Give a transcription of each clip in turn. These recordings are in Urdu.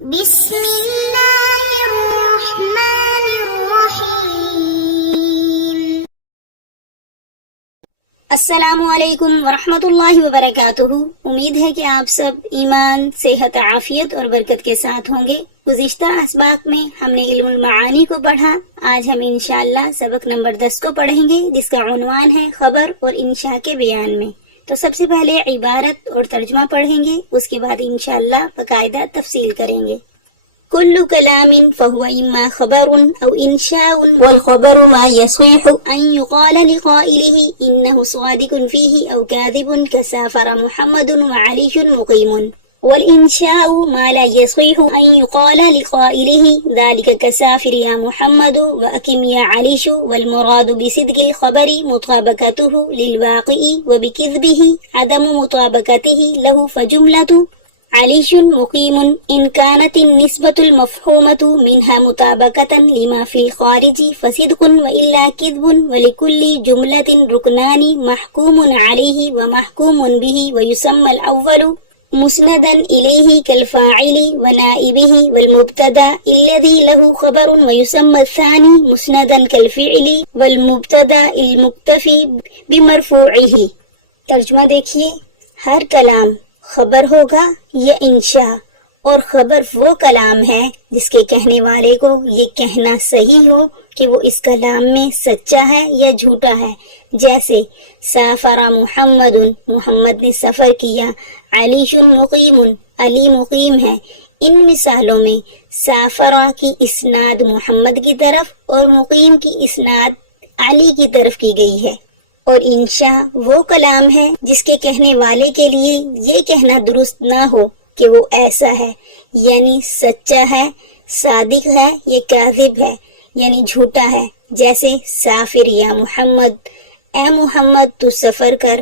بسم اللہ الرحمن الرحیم۔ السلام علیکم ورحمۃ اللہ وبرکاتہ۔ امید ہے کہ آپ سب ایمان، صحت، عافیت اور برکت کے ساتھ ہوں گے۔ گزشتہ اسباق میں ہم نے علم المعانی کو پڑھا۔ آج ہم انشاءاللہ سبق نمبر 10 کو پڑھیں گے، جس کا عنوان ہے خبر اور انشاء کے بیان میں۔ تو سب سے پہلے عبارت اور ترجمہ پڑھیں گے، اس کے بعد انشاءاللہ باقاعدہ تفصیل کریں گے۔ كل كلام فهو إما خبر أو إنشاء، والخبر ما يصح أن يقال لقائله إنه صادق فيه أو كاذب، كسافر محمد وعلي مقيم. والإنشاء ما لا يصح أن يقال لقائله ذلك كسافر يا محمد وأقم يا علي، والمراد بصدق الخبر مطابقته للواقع وبكذبه عدم مطابقته له، فجملة علي مقيم إن كانت النسبة المفهومة منها مطابقة لما في الخارج فصدق، وإلا كذب. ولكل جملة ركنان محكوم عليه ومحكوم به، ويسمى الأول مسندا إليه كالفاعل ونائبه والمبتدا الذي له خبر، ويسمى الثاني مسندا كالفعل والمبتدا المكتفي بمرفوعه۔ ترجمہ دیکھیے، ہر کلام خبر ہوگا یا انشاء، اور خبر وہ کلام ہے جس کے کہنے والے کو یہ کہنا صحیح ہو کہ وہ اس کلام میں سچا ہے یا جھوٹا ہے، جیسے سافر محمد، محمد نے سفر کیا، علی مقیم، علی مقیم ہے۔ ان مثالوں میں سافرہ کی اسناد محمد کی طرف اور مقیم کی اسناد علی کی طرف کی گئی ہے۔ اور انشاء وہ کلام ہے جس کے کہنے والے کے لیے یہ کہنا درست نہ ہو کہ وہ ایسا ہے، یعنی سچا ہے، صادق ہے، یا کاذب ہے، یعنی جھوٹا ہے، جیسے سافر یا محمد، اے محمد تو سفر کر،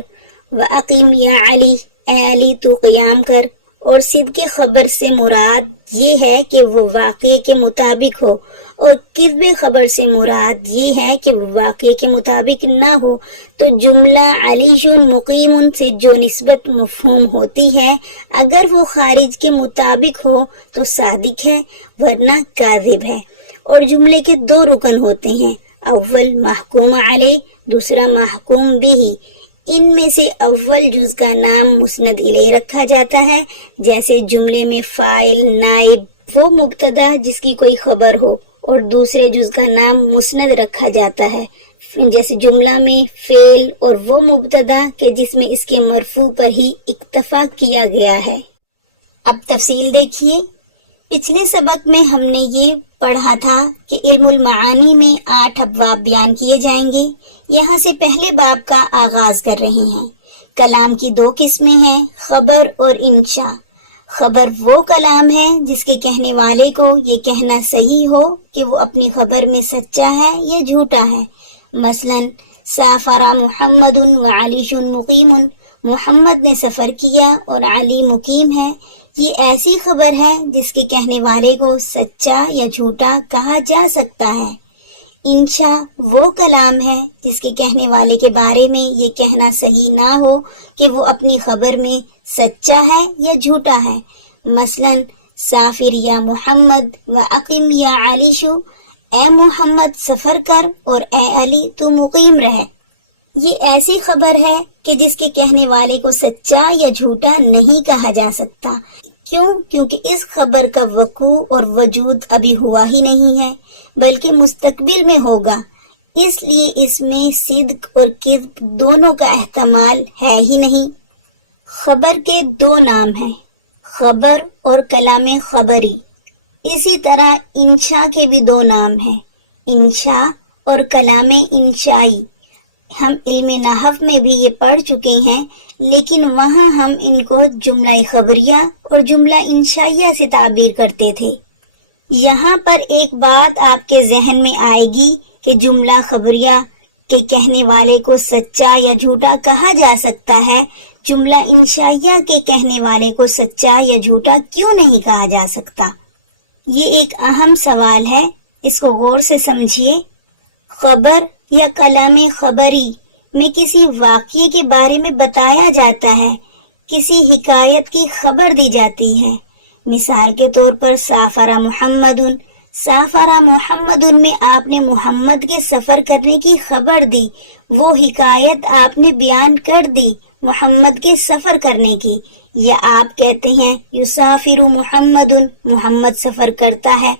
وَأَقِمْ یا علی، اے علی تو قیام کر۔ اور صدق خبر سے مراد یہ ہے کہ وہ واقعے کے مطابق ہو، اور کذب خبر سے مراد یہ ہے کہ وہ واقعے کے مطابق نہ ہو۔ تو جملہ علی مقیم سے جو نسبت مفہوم ہوتی ہے، اگر وہ خارج کے مطابق ہو تو صادق ہے، ورنہ کاذب ہے۔ اور جملے کے دو رکن ہوتے ہیں، اول محکوم علیہ، دوسرا محکوم بھی۔ ان میں سے اول جز کا نام مسند الیہ رکھا جاتا ہے، جیسے جملے میں فاعل، نائب، وہ مبتدا جس کی کوئی خبر ہو، اور دوسرے جز کا نام مسند رکھا جاتا ہے، جیسے جملہ میں فعل اور وہ مبتدا کہ جس میں اس کے مرفوع پر ہی اکتفا کیا گیا ہے۔ اب تفصیل دیکھیے۔ پچھلے سبق میں ہم نے یہ پڑھا تھا کہ علم المعانی میں 8 ابواب بیان کیے جائیں گے۔ یہاں سے پہلے باب کا آغاز کر رہے ہیں۔ کلام کی 2 قسمیں ہیں، خبر اور انشاء۔ خبر وہ کلام ہے جس کے کہنے والے کو یہ کہنا صحیح ہو کہ وہ اپنی خبر میں سچا ہے یا جھوٹا ہے۔ مثلا سافر محمد وعلی مقیم، محمد نے سفر کیا اور علی مقیم ہے۔ یہ ایسی خبر ہے جس کے کہنے والے کو سچا یا جھوٹا کہا جا سکتا ہے۔ انشاء وہ کلام ہے جس کے کہنے والے کے بارے میں یہ کہنا صحیح نہ ہو کہ وہ اپنی خبر میں سچا ہے یا جھوٹا ہے۔ مثلا سافر یا محمد وَأَقِمْ یا علی، اے محمد سفر کر اور اے علی تو مقیم رہ۔ یہ ایسی خبر ہے کہ جس کے کہنے والے کو سچا یا جھوٹا نہیں کہا جا سکتا۔ کیوں؟ کیونکہ اس خبر کا وقوع اور وجود ابھی ہوا ہی نہیں ہے، بلکہ مستقبل میں ہوگا، اس لیے اس میں صدق اور کذب دونوں کا احتمال ہے ہی نہیں۔ خبر کے 2 نام ہیں، خبر اور کلام خبری۔ اسی طرح انشاء کے بھی 2 نام ہیں، انشاء اور کلام انشائی۔ ہم علم نحو میں بھی یہ پڑھ چکے ہیں، لیکن وہاں ہم ان کو جملہ خبریہ اور جملہ انشائیہ سے تعبیر کرتے تھے۔ یہاں پر ایک بات آپ کے ذہن میں آئے گی کہ جملہ خبریہ کے کہنے والے کو سچا یا جھوٹا کہا جا سکتا ہے، جملہ انشائیہ کے کہنے والے کو سچا یا جھوٹا کیوں نہیں کہا جا سکتا؟ یہ ایک اہم سوال ہے، اس کو غور سے سمجھیے۔ خبر یا کلام خبری میں کسی واقعے کے بارے میں بتایا جاتا ہے، کسی حکایت کی خبر دی جاتی ہے، مثال کے طور پر سافر محمدن، سافر محمدن میں آپ نے محمد کے سفر کرنے کی خبر دی، وہ حکایت آپ نے بیان کر دی محمد کے سفر کرنے کی۔ یا آپ کہتے ہیں یسافر محمدن، محمد سفر کرتا ہے،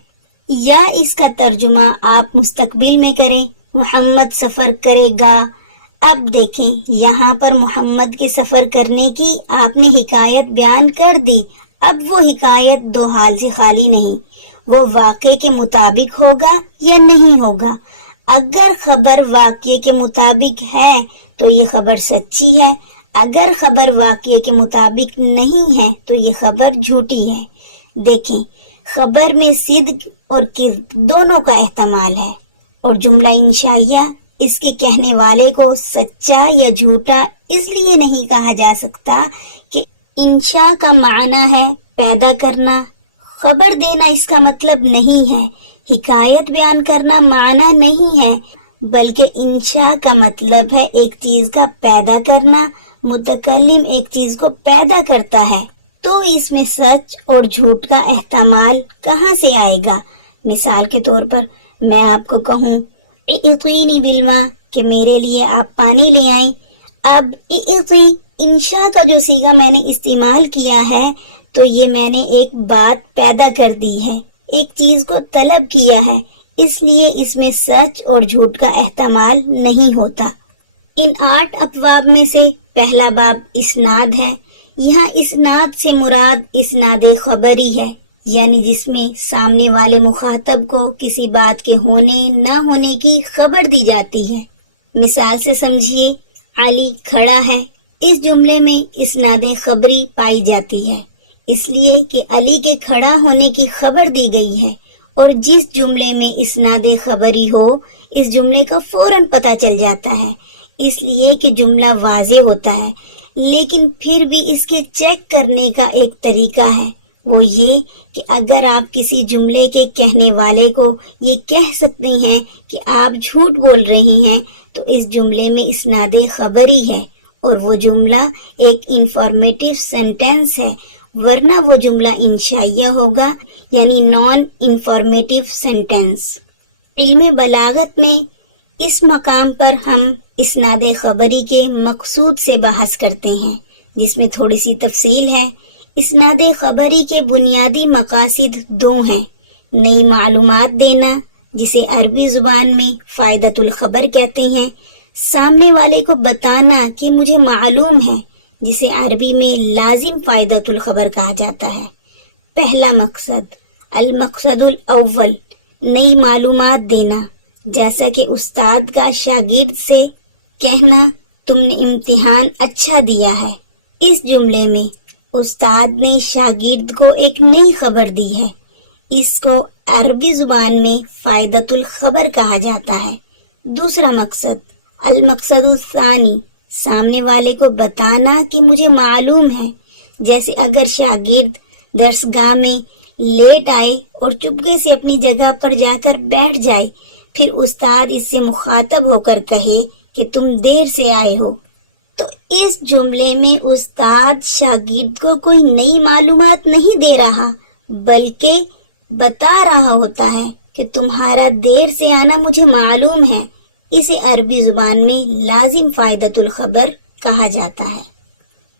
یا اس کا ترجمہ آپ مستقبل میں کریں محمد سفر کرے گا۔ اب دیکھیں یہاں پر محمد کے سفر کرنے کی آپ نے حکایت بیان کر دی، اب وہ حکایت دو حال سے خالی نہیں، وہ واقعے کے مطابق ہوگا یا نہیں ہوگا۔ اگر خبر واقعے کے مطابق ہے تو یہ خبر سچی ہے، اگر خبر واقعے کے مطابق نہیں ہے تو یہ خبر جھوٹی ہے۔ دیکھیں خبر میں صدق اور کذب دونوں کا احتمال ہے، اور جملہ انشائیہ اس کے کہنے والے کو سچا یا جھوٹا اس لیے نہیں کہا جا سکتا کہ انشاء کا معنی ہے پیدا کرنا، خبر دینا اس کا مطلب نہیں ہے، حکایت بیان کرنا معنی نہیں ہے، بلکہ انشاء کا مطلب ہے ایک چیز کا پیدا کرنا، متکلم ایک چیز کو پیدا کرتا ہے، تو اس میں سچ اور جھوٹ کا احتمال کہاں سے آئے گا؟ مثال کے طور پر میں آپ کو کہوں اعطینی بالماء کہ میرے لیے آپ پانی لے آئیں، اب اعطی انشاء کا جو صیغہ میں نے استعمال کیا ہے تو یہ میں نے ایک بات پیدا کر دی ہے، ایک چیز کو طلب کیا ہے، اس لیے اس میں سچ اور جھوٹ کا احتمال نہیں ہوتا۔ ان 8 ابواب میں سے پہلا باب اسناد ہے، یہاں اسناد سے مراد اسناد خبری ہے، یعنی جس میں سامنے والے مخاطب کو کسی بات کے ہونے نہ ہونے کی خبر دی جاتی ہے۔ مثال سے سمجھیے علی کھڑا ہے، اس جملے میں اسناد خبری پائی جاتی ہے، اس لیے کہ علی کے کھڑا ہونے کی خبر دی گئی ہے، اور جس جملے میں اسناد خبری ہو اس جملے کا فوراً پتہ چل جاتا ہے، اس لیے کہ جملہ واضح ہوتا ہے۔ لیکن پھر بھی اس کے چیک کرنے کا ایک طریقہ ہے، وہ یہ کہ اگر آپ کسی جملے کے کہنے والے کو یہ کہہ سکتے ہیں کہ آپ جھوٹ بول رہے ہیں تو اس جملے میں اسناد خبری ہے، اور وہ جملہ ایک انفارمیٹیو سینٹینس ہے، ورنہ وہ جملہ انشائیہ ہوگا، یعنی نان انفارمیٹیو سینٹینس۔ علم بلاغت میں اس مقام پر ہم اسناد خبری کے مقصود سے بحث کرتے ہیں، جس میں تھوڑی سی تفصیل ہے۔ اسناد خبری کے بنیادی مقاصد 2 ہیں، نئی معلومات دینا جسے عربی زبان میں فائدۃ الخبر کہتے ہیں، سامنے والے کو بتانا کہ مجھے معلوم ہے، جسے عربی میں لازم فائدۃ الخبر کہا جاتا ہے۔ پہلا مقصد المقصد الاول، نئی معلومات دینا، جیسا کہ استاد کا شاگرد سے کہنا تم نے امتحان اچھا دیا ہے، اس جملے میں استاد نے شاگرد کو ایک نئی خبر دی ہے، اس کو عربی زبان میں فائدۃ الخبر کہا جاتا ہے۔ دوسرا مقصد المقصد الثانی، سامنے والے کو بتانا کہ مجھے معلوم ہے، جیسے اگر شاگرد درسگاہ میں لیٹ آئے اور چپکے سے اپنی جگہ پر جا کر بیٹھ جائے، پھر استاد اس سے مخاطب ہو کر کہے کہ تم دیر سے آئے ہو، تو اس جملے میں استاد شاگرد کو کوئی نئی معلومات نہیں دے رہا، بلکہ بتا رہا ہوتا ہے کہ تمہارا دیر سے آنا مجھے معلوم ہے، اسے عربی زبان میں لازم فائدۃ الخبر کہا جاتا ہے۔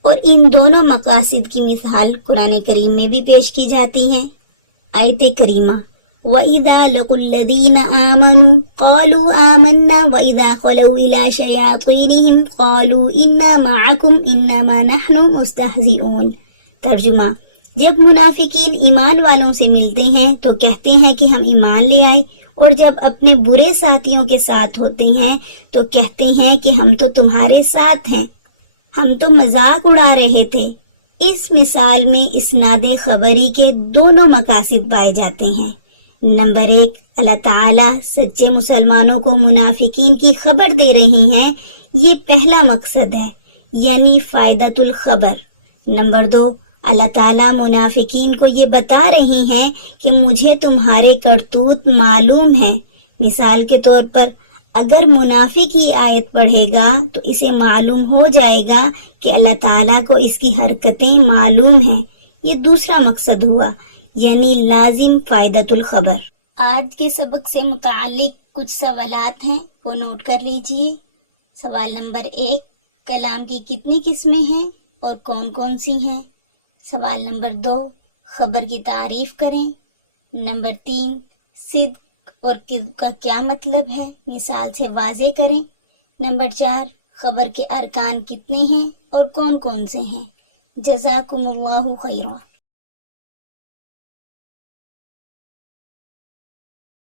اور ان دونوں مقاصد کی مثال قرآن کریم میں بھی پیش کی جاتی ہیں۔ آیت کریمہ وَإِذَا لَقُوا الَّذِينَ آمَنُوا قَالُوا آمَنَّا وَإِذَا خَلَوْا إِلَىٰ شَيَاطِينِهِمْ قَالُوا إِنَّا مَعَكُمْ إِنَّمَا نَحْنُ مُسْتَهْزِئُونَ۔ ترجمہ، جب منافقین ایمان والوں سے ملتے ہیں تو کہتے ہیں کہ ہم ایمان لے آئے، اور جب اپنے برے ساتھیوں کے ساتھ ہوتے ہیں تو کہتے ہیں کہ ہم تو تمہارے ساتھ ہیں، ہم تو مذاق اڑا رہے تھے۔ اس مثال میں اسناد خبری کے دونوں مقاصد پائے جاتے ہیں۔ نمبر 1، اللہ تعالیٰ سچے مسلمانوں کو منافقین کی خبر دے رہے ہیں، یہ پہلا مقصد ہے، یعنی فائدۃ الخبر۔ نمبر 2، اللہ تعالیٰ منافقین کو یہ بتا رہے ہیں کہ مجھے تمہارے کرتوت معلوم ہے۔ مثال کے طور پر اگر منافق یہ آیت پڑھے گا تو اسے معلوم ہو جائے گا کہ اللہ تعالیٰ کو اس کی حرکتیں معلوم ہیں، یہ دوسرا مقصد ہوا، یعنی لازم فائدۃ الخبر۔ آج کے سبق سے متعلق کچھ سوالات ہیں، وہ نوٹ کر لیجئے۔ سوال نمبر 1، کلام کی کتنی قسمیں ہیں اور کون کون سی ہیں؟ سوال نمبر 2، خبر کی تعریف کریں۔ نمبر 3، صدق اور کذب کا کیا مطلب ہے؟ مثال سے واضح کریں۔ نمبر 4، خبر کے ارکان کتنے ہیں اور کون کون سے ہیں؟ جزاکم اللہ خیرا۔